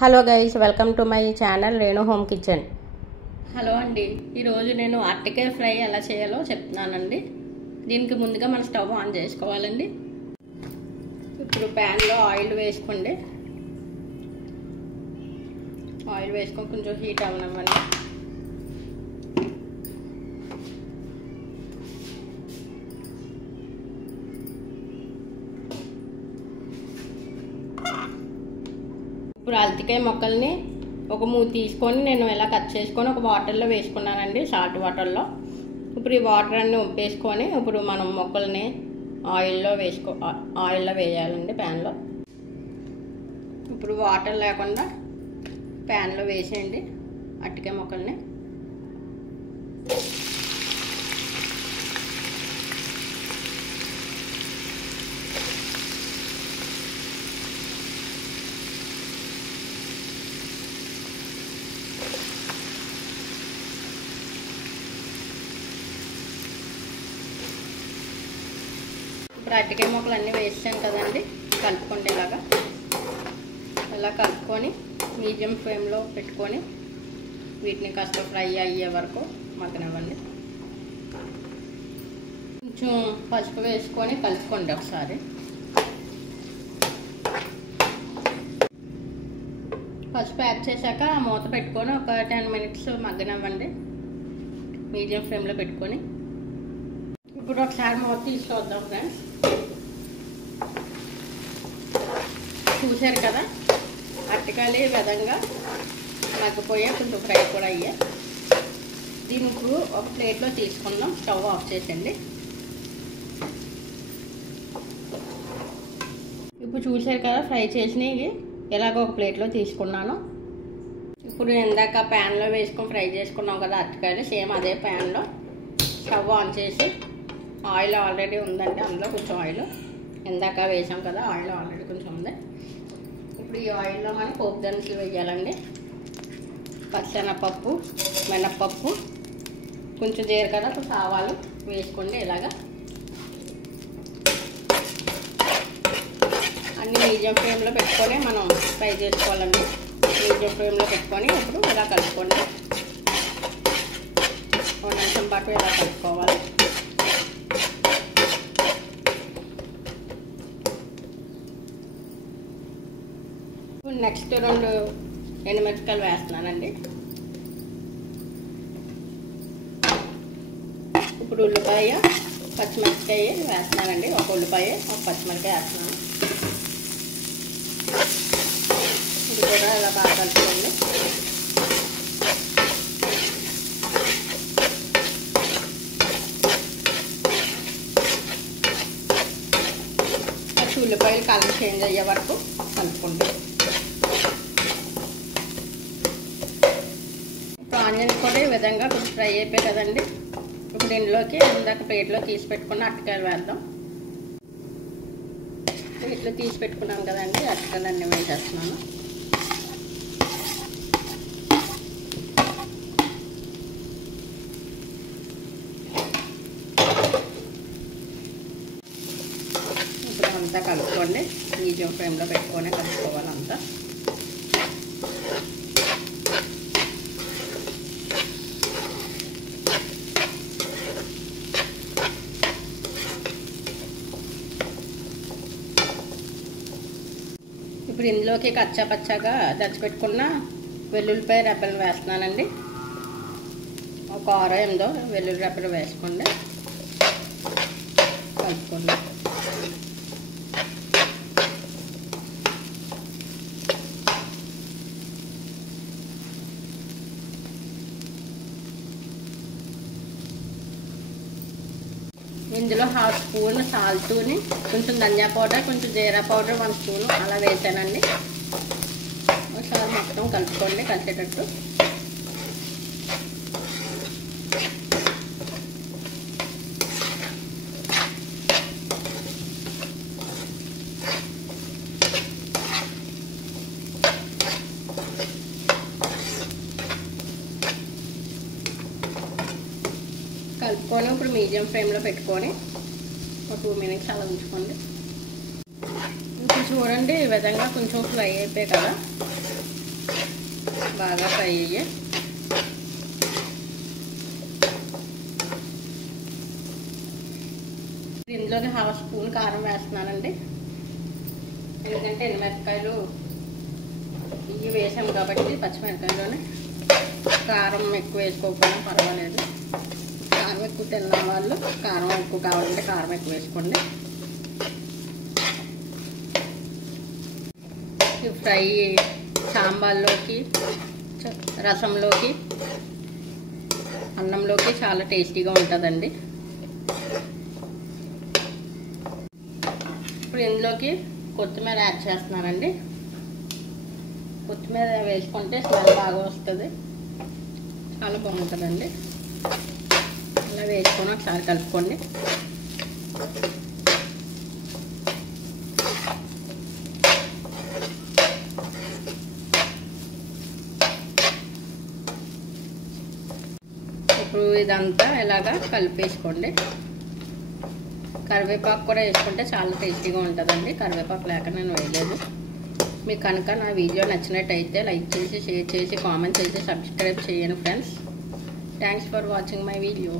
Hello guys, welcome to my channel Renu home kitchen. Hello అండి, ఈరోజు నేను అరటికాయ ఫ్రై ఎలా చేయాలో చెప్తున్నానండి. దీనికి ముందుగా మనం స్టవ్ ఆన్ చేసుకోవాలండి. ఇప్పుడు ప్యాన్లో ఆయిల్ వేసుకోండి. ఆయిల్ వేసుకొని కొంచెం హీట్ అవ్వనివ్వండి. ఇప్పుడు అరటికాయ ముక్కల్ని ఒక మూడు తీసుకొని నేను ఇలా కట్ చేసుకొని ఒక వాటర్లో వేసుకున్నానండి, సాల్ట్ వాటర్లో. ఇప్పుడు ఈ వాటర్ అన్ని ఉప్పేసుకొని ఇప్పుడు మనం ముక్కల్ని ఆయిల్లో వేయాలండి ప్యాన్లో. ఇప్పుడు వాటర్ లేకుండా ప్యాన్లో వేసేయండి అరటికాయ ముక్కల్ని. ఇప్పుడు అరటికాయ ముక్కలు అన్నీ వేసాను కదండి, కలుపుకోండి. ఇలా కలుపుకొని మీడియం ఫ్లేమ్లో పెట్టుకొని వీటిని కాస్త ఫ్రై అయ్యే వరకు మగ్గనివ్వండి. కొంచెం పసుపు వేసుకొని కలుపుకోండి ఒకసారి. పసుపు యాడ్ చేశాక మూత పెట్టుకొని ఒక 10 మినిట్స్ మగ్గనివ్వండి మీడియం ఫ్లేమ్లో పెట్టుకొని. ఇప్పుడు ఒకసారి మూత తీసి చూద్దాం ఫ్రెండ్స్. చూశారు కదా, అరటికాయలు ఈ విధంగా మగ్గిపోయా, కొంచెం ఫ్రై కూడా అయ్యా. దీన్ని ఇప్పుడు ఒక ప్లేట్లో తీసుకుందాం. స్టవ్ ఆఫ్ చేసండి. ఇప్పుడు చూశారు కదా, ఫ్రై చేసినవి ఇలాగ ఒక ప్లేట్లో తీసుకున్నాను. ఇప్పుడు ఇందాక ప్యాన్లో వేసుకొని ఫ్రై చేసుకున్నాం కదా అరటికాయలు, సేమ్ అదే ప్యాన్లో స్టవ్ ఆన్ చేసి ఆయిల్ ఆల్రెడీ ఉందండి, అందులో కొంచెం ఆయిల్ ఇందాక వేసాం కదా, ఆయిల్ ఆల్రెడీ కొంచెం ఉంది. ఇప్పుడు ఈ ఆయిల్లో మనం పోపు దినుసులు వేయాలండి. పచ్చెనపప్పు, మినప్పప్పు, కొంచెం జీలకర్ర, కొంచెం ఆవాలు వేసుకోండి. ఇలాగా అన్నీ మీడియం ఫ్లేమ్లో పెట్టుకొని మనం ఫ్రై చేసుకోవాలండి. మీడియం ఫ్లేమ్లో పెట్టుకొని ఇప్పుడు ఇలా కలుపుకోండి. ఒక నిమిషం పాటు ఇలా కలుపుకోవాలి. నెక్స్ట్ 2 ఎండుమిరపకాయలు వేస్తున్నానండి. ఇప్పుడు ఉల్లిపాయ, పచ్చిమిరపకాయ వేస్తున్నానండి. ఒక ఉల్లిపాయ, ఒక పచ్చిమిరపకాయ వేస్తున్నాను. ఇది కూడా ఇలా బాగా కలుపుకోండి. ఉల్లిపాయలు కలర్ చేంజ్ అయ్యే వరకు కలుపుకోండి. ఆనియన్స్ కూడా ఈ విధంగా కొంచెం ఫ్రై అయిపోయి కదండి. ఇప్పుడు ఇందులోకి ఇందాక ప్లేట్లో తీసి పెట్టుకున్న అరటికాయలు వేద్దాం. ప్లేట్లో తీసి పెట్టుకున్నాం కదండి, అరటికాయలు అన్నీ వేసేస్తున్నాను. ఇప్పుడు అంతా కలుపుకోండి. మీడియం ఫ్లేమ్లో పెట్టుకొని కలుపుకోవాలి అంతా. ఇప్పుడు ఇందులోకి కచ్చాపచ్చాగా దంచిపెట్టుకున్న వెల్లుల్లిపాయ రెబ్బలు వేస్తున్నానండి. ఒక 6-8 వెల్లుల్లి రెబ్బలు వేసుకోండి, కలుపుకోండి. ఇందులో 1/2 స్పూన్ సాల్ట్ని, కొంచెం ధనియా పౌడర్, కొంచెం జీరా పౌడర్ 1 స్పూన్ అలా వేసానండి. ఒకసారి మొత్తం కలుపుకోండి కలిసేటట్టు. కలుపుకొని ఇప్పుడు మీడియం ఫ్లేమ్లో పెట్టుకొని ఒక 2 మినిట్స్ అలా ఉంచుకోండి. ఇప్పుడు చూడండి ఈ విధంగా కొంచెం ఫ్రై అయిపోయాయి కదా. బాగా ఫ్రై అయ్యి ఇందులోకి 1/2 స్పూన్ కారం వేస్తున్నానండి. ఎందుకంటే ఎండుమిరపకాయలు ఇవి వేసాం కాబట్టి పచ్చిమిరపకాయలోనే కారం ఎక్కువ వేసుకోకపోయినా పర్వాలేదు. కారం ఎక్కువ తిన్న వాళ్ళు కారం ఎక్కువ కావాలంటే కారం ఎక్కువ వేసుకోండి. ఈ ఫ్రై సాంబార్లోకి, రసంలోకి, అన్నంలోకి చాలా టేస్టీగా ఉంటుందండి. ఇప్పుడు ఇందులోకి కొత్తిమీర యాడ్ చేస్తున్నానండి. కొత్తిమీర వేసుకుంటే స్మెల్ బాగా వస్తుంది, చాలా బాగుంటుందండి. అలా వేసుకొని ఒకసారి కలుపుకోండి. ఇప్పుడు ఇదంతా ఇలాగా కలిపేసుకోండి. కరివేపాకు కూడా వేసుకుంటే చాలా టేస్టీగా ఉంటుందండి. కరివేపాకు లేక నేను వేయలేదు. మీకు కనుక నా వీడియో నచ్చినట్టయితే లైక్ చేసి, షేర్ చేసి, కామెంట్ చేసి, సబ్స్క్రైబ్ చేయండి friends. Thanks for watching my video.